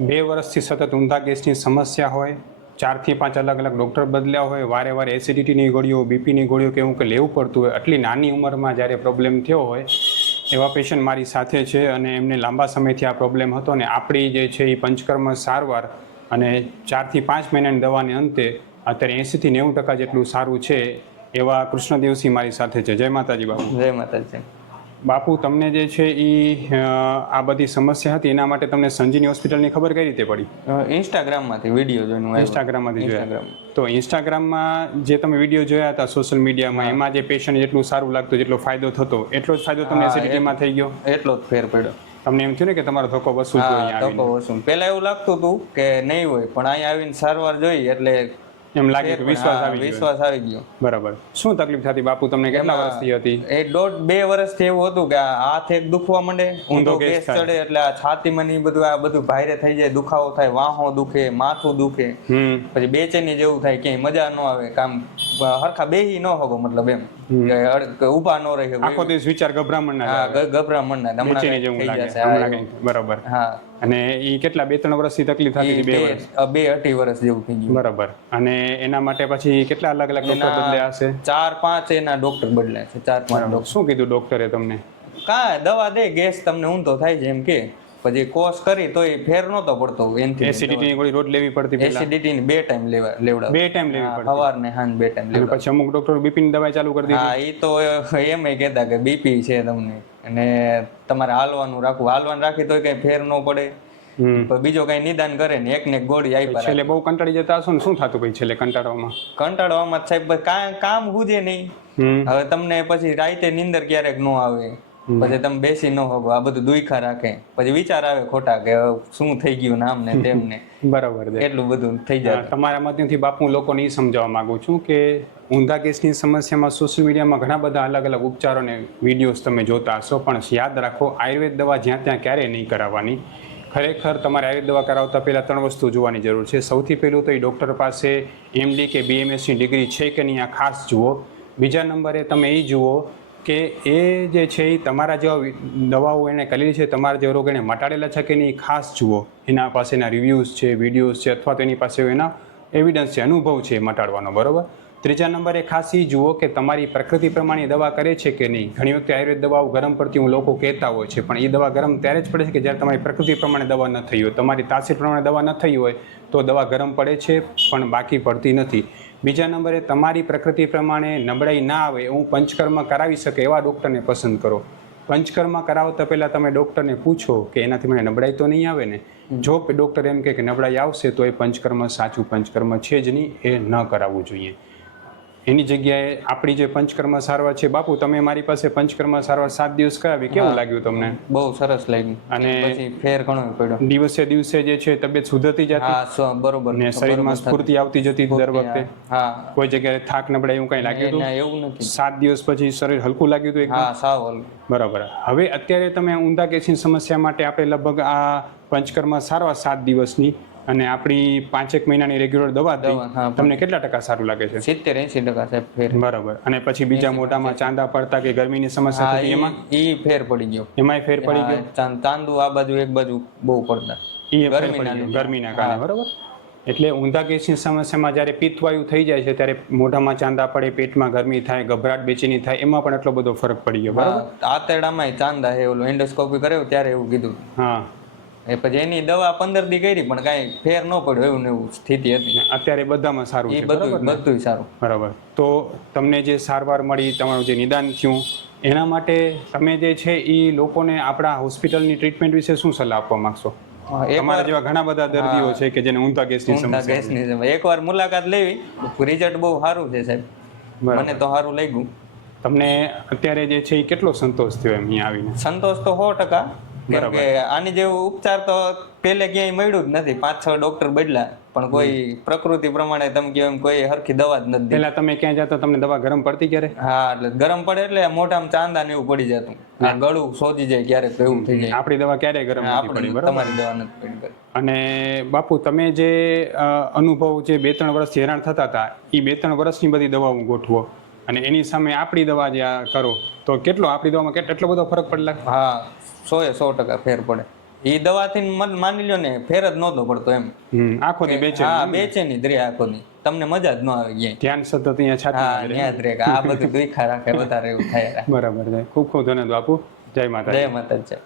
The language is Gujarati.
બે વર્ષથી સતત ઊંધા ગેસની સમસ્યા હોય, ચારથી પાંચ અલગ અલગ ડૉક્ટર બદલ્યા હોય, વારે વારે એસિડિટીની ગોળીઓ બીપીની ગોળીઓ કે એવું કે લેવું પડતું હોય, આટલી નાની ઉંમરમાં જ્યારે પ્રોબ્લેમ થયો હોય, એવા પેશન્ટ મારી સાથે છે અને એમને લાંબા સમયથી આ પ્રોબ્લેમ હતો ને આપણી જે છે એ પંચકર્મ સારવાર અને ચારથી પાંચ મહિનાની દવાને અંતે અત્યારે એંસીથી નેવું ટકા જેટલું સારું છે એવા કૃષ્ણદેવસિંહ મારી સાથે છે. જય માતાજી બાબુ જય માતાજી. બાપુ તમને જે છે એ આ બધી સમસ્યા હતી એના માટે તમને સંજીની હોસ્પિટલની ખબર કઈ રીતે પડી? ઇન્સ્ટાગ્રામમાંથી વીડિયો જોઈને ઇન્સ્ટાગ્રામમાંથી જોયા. તો ઇન્સ્ટાગ્રામમાં જે તમે વીડિયો જોયા હતા સોશિયલ મીડિયામાં એમાં જે પેશન્ટ જેટલું સારું લાગતું જેટલો ફાયદો થતો એટલો જ ફાયદો તમને એસિડિટીમાં થઈ ગયો? એટલો જ ફેર પડ્યો. તમને એમ થયું ને કે તમારો ધોકો વસૂલ ધોકો વસુ વસૂલ. પેલા એવું લાગતું હતું કે નહીં હોય પણ અહીંયા આવીને સારવાર જોઈ એટલે એમ લાગે કે વિશ્વાસ આવી ગયો વિશ્વાસ આવી ગયો. બરાબર. શું તકલીફ થતી બાપુ? તમને કેટલા વર્ષથી હતી? એ દોઢ બે વર્ષથી એવું હતું કે હાથ એક દુખવા માંડે ઊંધો ગેસ ચડે એટલે આ છાતીમાં ને બધું આ બધું ભારે થઈ જાય દુખાવો થાય વાહો દુખે માથું દુખે. પછી બેચેની જેવું થાય ક્યાંય મજા ન આવે કામ હરખા બેહી ન હોગો મતલબ એમ. ઊભા કે ન રહે આખો દિવસ વિચાર ગભરામણ ના ગભરામણ ના જેવું લાગે. બરાબર. હા. અને એ કેટલા બે ત્રણ વર્ષથી તકલીફ થતી બે વર્ષ? બે અઢી વર્ષ જેવું થઈ ગયું. બરાબર. અને એના માટે પછી કેટલા અલગ અલગ ડોક્ટર એના બદલ્યા હશે? ચાર પાંચ એના ડોક્ટર બદલ્યા છે ચાર પાંચ શું કીધું ડોક્ટરે તમને? કા દવા દે ગેસ તમને ઊંધો થાય છે એમ કે. પછી કોર્સ કરી તો એ ફેર નતો પડતો એનથી એસિડિટીની ગોળી રોજ લેવી પડતી એસિડિટી ની બે ટાઈમ લેવા લેવડા બે ટાઈમ લેવી પડતી. સવાર ને સાંજ બે ટાઈમ લેવડા પછી અમુક ડોક્ટર બીપીની દવા ચાલુ કરી દીધી. હા એ તો એમ એ કહેતા કે બીપી છે તમને. અને તમારે હાલવાનું રાખવું. હાલવાનું રાખી તોય કઈ ફેર ન પડે. તો બીજો કઈ નિદાન કરે ને એક ને એક ગોળી આપ્યા છેલ્લે બહુ કંટાળી જતા હશો ને શું થતું ભાઈ છેલ્લે કંટાળવામાં? કંટાળવામાં સાહેબ કામ હુજે નહીં. હવે તમને પછી રાતે નીંદર ક્યારેક ન આવે. પછી તમે બેસી ન હોગો આ બધું દુઈખા રાખે. પછી વિચાર આવે ખોટા કે શું થઈ ગયું નામ ને તેમને. બરાબર એટલું બધું થઈ જાય. તમારા માધ્યમથી બાપુ હું લોકોને એ સમજાવવા માંગુ છું કે ઊંધા કેસની સમસ્યામાં સોશિયલ મીડિયામાં ઘણા બધા અલગ અલગ ઉપચારો અને વિડીયોઝ તમે જોતા હશો પણ યાદ રાખો આયુર્વેદ દવા જ્યાં ત્યાં ક્યારેય નહીં કરાવવાની. ખરેખર તમારે આયુર્વેદ દવા કરાવતા પહેલાં ત્રણ વસ્તુ જોવાની જરૂર છે. સૌથી પહેલું તો એ ડૉક્ટર પાસે એમડી કે બીએમએસની ડિગ્રી છે કે નહીં આ ખાસ જુઓ. બીજા નંબરે તમે એ જુઓ કે એ જે છે એ તમારા જેવા દવાઓ એણે કરેલી છે, તમારા જેવા રોગ એણે મટાડેલા છે કે નહીં ખાસ જુઓ. એના પાસેના રિવ્યૂઝ છે વિડીયોઝ છે અથવા તો એની પાસે એના એવિડન્સ છે, અનુભવ છે મટાડવાનો, બરાબર? ત્રીજા નંબરે ખાસ એ જુઓ કે તમારી પ્રકૃતિ પ્રમાણે દવા કરે છે કે નહીં? ઘણી વખતે આયુર્વેદ દવાઓ ગરમ પડતી હું લોકો કહેતા હોય છે, પણ એ દવા ગરમ ત્યારે જ પડે છે કે જ્યારે તમારી પ્રકૃતિ પ્રમાણે દવા ન થઈ હોય. તમારી તાસીર પ્રમાણે દવા ન થઈ હોય તો દવા ગરમ પડે છે, પણ બાકી પડતી નથી. બીજા નંબરે તમારી પ્રકૃતિ પ્રમાણે નબળાઈ ના આવે હું પંચકર્મ કરાવી શકે એવા ડૉક્ટરને પસંદ કરો. પંચકર્મ કરાવતા પહેલાં તમે ડૉક્ટરને પૂછો કે એનાથી મને નબળાઈ તો નહીં આવે ને? જો ડૉક્ટર એમ કહે કે નબળાઈ આવશે તો એ પંચકર્મ સાચું પંચકર્મ છે જ નહીં એ ન કરાવવું જોઈએ. એની જગ્યાએ આપણી જે પંચકર્મ સારવાર છે બાપુ તમે મારી પાસે પંચકર્મ સારવાર સાત દિવસ કરાવી. કેવું લાગ્યું તમને? બહુ સરસ લાગ્યું. અને પછી ફેર ઘણો પડ્યો. દિવસે દિવસે જે છે તબિયત સુધરતી જતી? બરોબર ને શરીરમાં સ્ફૂર્તિ આવતી જતી દર વખતે? હા. કોઈ જગ્યાએ થાક નબળાઈ એવું કઈ લાગ્યું હતું? એવું નથી. સાત દિવસ પછી શરીર હલકું લાગ્યું હતું એકદમ? હા સાવ. બરાબર. હવે અત્યારે તમે ઊંધા કેસની સમસ્યા માટે આપણે લગભગ આ પંચકર્મ સારવાર સાત દિવસની અને આપણી પાંચેક મહિનાની રેગ્યુલર દવા તમને કેટલા ટકા સારું લાગે છે? સિત્તેર એસી ટકા સાહેબ ફેર. બરાબર. અને પછી બીજા મોઢામાં ચાંદા પડતા કે ગરમીની સમસ્યા થતી એમાં? ઈ ઈ ફેર પડી ગયો. એમાંય ફેર પડી ગયો? ચાંદુ આ બાજુ એક બાજુ બહુ પડતા. એ ગરમીના કારણે બરાબર? એટલે ઊંધા કેસની સમસ્યામાં જ્યારે પિત્તવાયુ થઈ જાય છે ત્યારે મોઢામાં ચાંદા પડે પેટમાં ગરમી થાય ગભરાટ બેચેની થાય એમાં પણ એટલો બધો ફરક પડી ગયો બરાબર? આ આંતરડામાં ચાંદા હે ઓલું એન્ડોસ્કોપી કર્યો ત્યારે એવું કીધું. હા. એ પછી એની દવા પંદર દી કરી પણ કાંઈ ફેર ન પડ્યો એવું ને એવું સ્થિતિ હતી. અત્યારે બધામાં સારું છે. બધું બધું સારું. બરાબર. તો તમને જે સારવાર મળી તમારું જે નિદાન થયું એના માટે તમે જે છે એ લોકોને આપણા હોસ્પિટલની ટ્રીટમેન્ટ વિશે શું સલાહ આપવા માંગશો? તમારા જેવા ઘણા બધા દર્દીઓ છે કે જેને ઊંધા ગેસની સમસ્યા ગેસની એકવાર મુલાકાત લેવી. રિઝલ્ટ બહુ સારું છે સાહેબ. મને તો સારું લાગ્યું. તમને અત્યારે જે છે એ કેટલો સંતોષ થયો એમ અહીંયા આવીને? સંતોષ તો સો ટકા. કેમ કે આની જેવું ઉપચાર તો પેલે ક્યાંય મળ્યું જ નથી. પાંચ છ ડોક્ટર બદલા. પણ કોઈ પ્રકૃતિ પ્રમાણે તમે કહો એમ કોઈ હરખી દવા જ નથી પેલા તમે ક્યાં જતા તમને દવા ગરમ પડતી ક્યારે? હા એટલે ગરમ પડે એટલે મોઢામાં ચાંદા ને એવું પડી જતું. આ ગળું સોજી જાય ક્યારેક એવું થઈ જાય. આપણી દવા ક્યારે ગરમ પડી તમારી દવા નથી પડી અને બાપુ તમે જે અનુભવ જે બે ત્રણ વર્ષથી હેરાન થતા હતા એ બે ત્રણ વર્ષની બધી દવા હું ગોઠવો. અને એની સામે આપણી દવા જે આ કરો તો કેટલો? આપણી દવામાં કેટલો એટલો બધો ફરક પડે? હા સો એ સો ટકા ફેર પડે. એ દવાથી માની લ્યો ને ફેર જ નહોતો પડતો એમ. આખો દી બેચે હા બેચેની દ્રે આખો ની તમને મજા જ ન આવે ધ્યાન સતત અહીંયા છાતી હા ન્યા જ આ બધું દુખ્યા રાખે વધારે એવું થાય બરાબર છે ખૂબ ખૂબ ધન્યવાદ બાપુ. જય માતા જય માતા જય